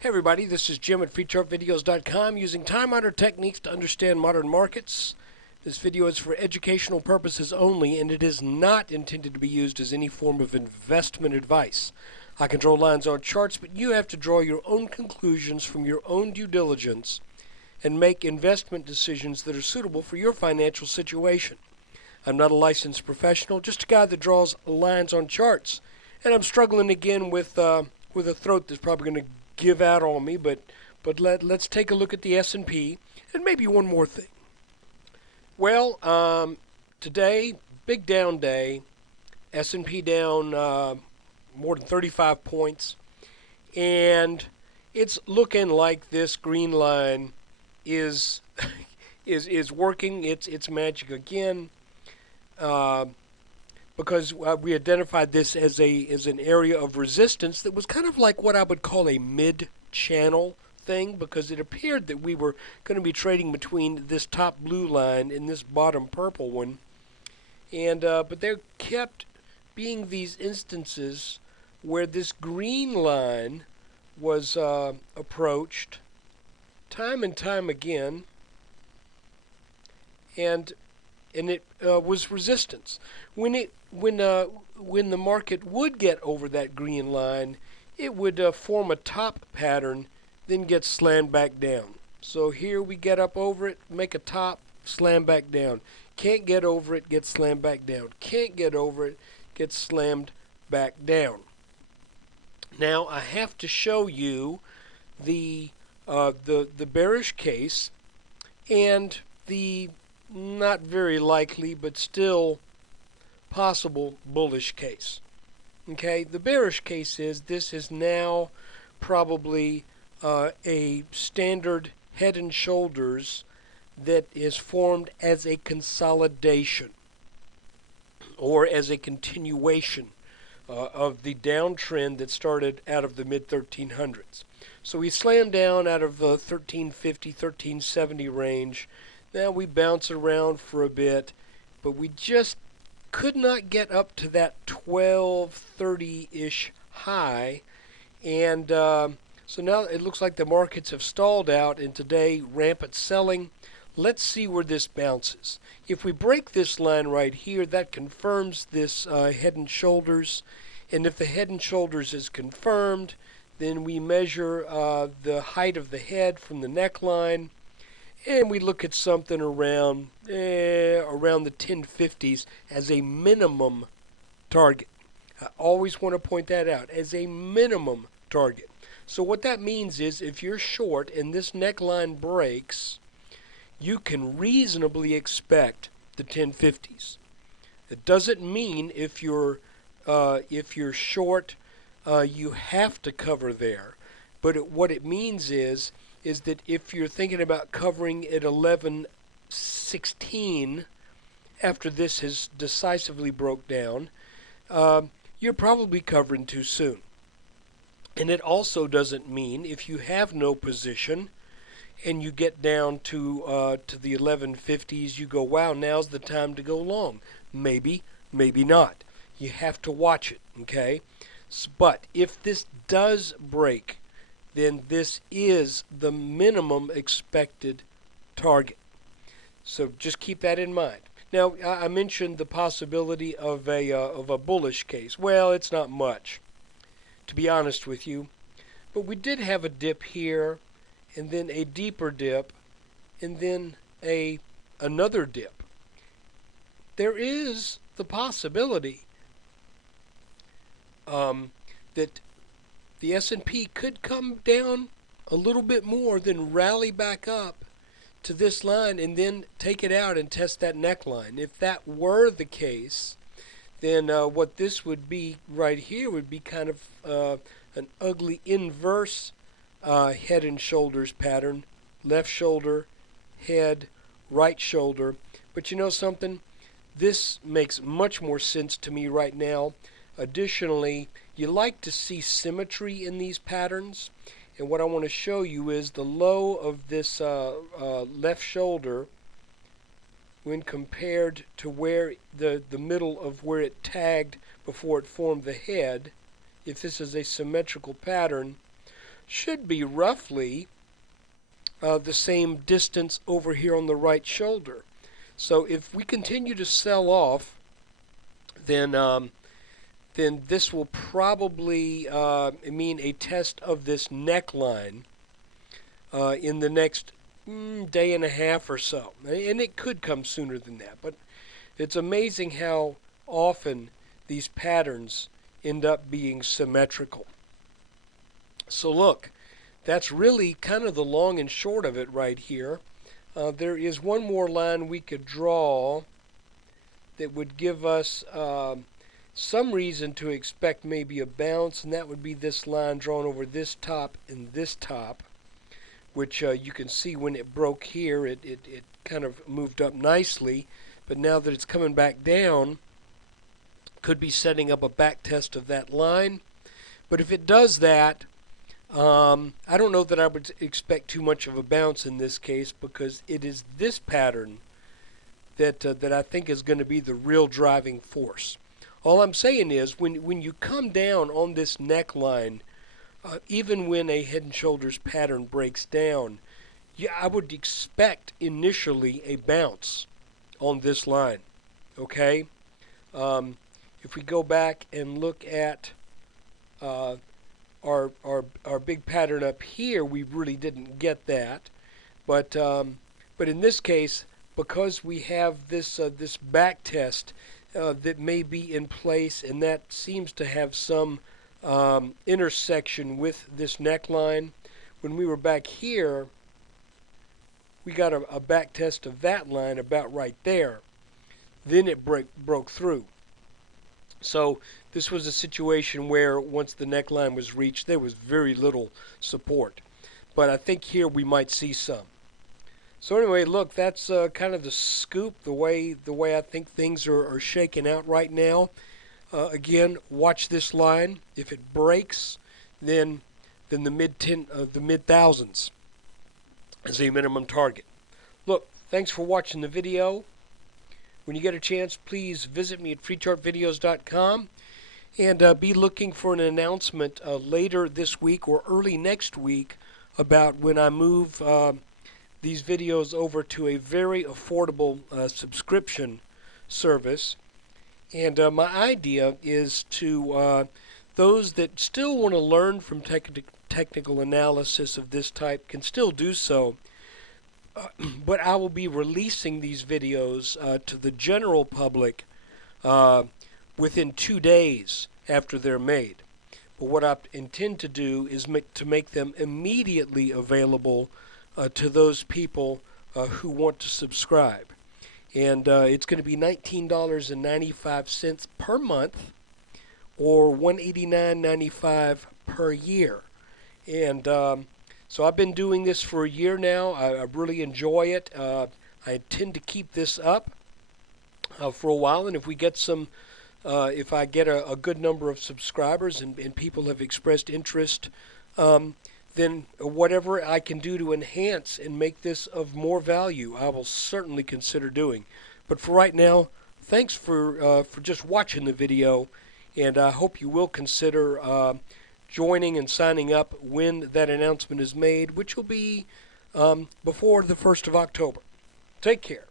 Hey everybody, this is Jim at FreeChartVideos.com using time-honored techniques to understand modern markets. This video is for educational purposes only, and it is not intended to be used as any form of investment advice. I can draw lines on charts, but you have to draw your own conclusions from your own due diligence and make investment decisions that are suitable for your financial situation. I'm not a licensed professional, just a guy that draws lines on charts. And I'm struggling again with a throat that's probably going to give out on me, but let's take a look at the S&P and maybe one more thing. Well, today, big down day. S&P down more than 35 points, and it's looking like this green line is is working its magic again. Because we identified this as an area of resistance that was kind of like what I would call a mid-channel thing, because it appeared that we were going to be trading between this top blue line and this bottom purple one, and but there kept being these instances where this green line was approached time and time again, and it was resistance. When the market would get over that green line, it would form a top pattern, then get slammed back down. So here we get up over it, make a top, slam back down. Can't get over it, get slammed back down. Can't get over it, get slammed back down. Now I have to show you the bearish case and the not very likely but still possible bullish case. Okay, the bearish case is this is now probably a standard head and shoulders that is formed as a consolidation or as a continuation of the downtrend that started out of the mid 1300s. So we slammed down out of the 1350, 1370 range. Now we bounce around for a bit, but we just could not get up to that 1230-ish high, and so now it looks like the markets have stalled out, and today rampant selling. Let's see where this bounces. If we break this line right here, that confirms this head and shoulders, and if the head and shoulders is confirmed, then we measure the height of the head from the neckline, and we look at something around the 1050s as a minimum target. I always want to point that out, as a minimum target. So what that means is if you're short and this neckline breaks, you can reasonably expect the 1050s. It doesn't mean if you're short, you have to cover there. But what it means is that if you're thinking about covering at 1116 after this has decisively broke down, you're probably covering too soon. And it also doesn't mean if you have no position and you get down to the 1150s, you go, wow, now's the time to go long. Maybe, maybe not. You have to watch it, okay? But if this does break, then this is the minimum expected target. So just keep that in mind. Now, I mentioned the possibility of a bullish case. Well, it's not much, to be honest with you. But we did have a dip here, and then a deeper dip, and then another dip. There is the possibility that the S&P could come down a little bit more, then rally back up to this line and then take it out and test that neckline. If that were the case, then what this would be right here would be kind of an ugly inverse head and shoulders pattern. Left shoulder, head, right shoulder. But you know something? This makes much more sense to me right now. Additionally, you like to see symmetry in these patterns, and what I want to show you is the low of this left shoulder when compared to where the middle of where it tagged before it formed the head. If this is a symmetrical pattern, should be roughly the same distance over here on the right shoulder. So if we continue to sell off, then this will probably mean a test of this neckline in the next day and a half or so. And it could come sooner than that. But it's amazing how often these patterns end up being symmetrical. So look, that's really kind of the long and short of it right here. There is one more line we could draw that would give us some reason to expect maybe a bounce, and that would be this line drawn over this top and this top, which you can see when it broke here, it kind of moved up nicely, but now that it's coming back down, could be setting up a back test of that line. But if it does that, I don't know that I would expect too much of a bounce in this case, because it is this pattern that I think is going to be the real driving force. All I'm saying is when you come down on this neckline, even when a Head and Shoulders pattern breaks down, yeah, I would expect initially a bounce on this line. Okay? If we go back and look at our big pattern up here, we really didn't get that. But in this case, because we have this this back test that may be in place, and that seems to have some intersection with this neckline. When we were back here, we got a back test of that line about right there. Then it broke through. So this was a situation where once the neckline was reached, there was very little support. But I think here we might see some. So anyway, look, that's kind of the scoop, the way I think things are shaking out right now. Again, watch this line. If it breaks, then the mid thousands is a minimum target. Look, thanks for watching the video. When you get a chance, please visit me at freechartvideos.com and be looking for an announcement later this week or early next week about when I move these videos over to a very affordable subscription service. And my idea is to those that still want to learn from technical analysis of this type can still do so. But I will be releasing these videos to the general public within 2 days after they're made. But what I intend to do is to make them immediately available to those people who want to subscribe. And it's going to be $19.95 per month or $189.95 per year. And so I've been doing this for a year now. I really enjoy it. I intend to keep this up for a while, and if we get some, if I get a good number of subscribers and people have expressed interest, then whatever I can do to enhance and make this of more value, I will certainly consider doing. But for right now, thanks for just watching the video, and I hope you will consider joining and signing up when that announcement is made, which will be before the 1st of October. Take care.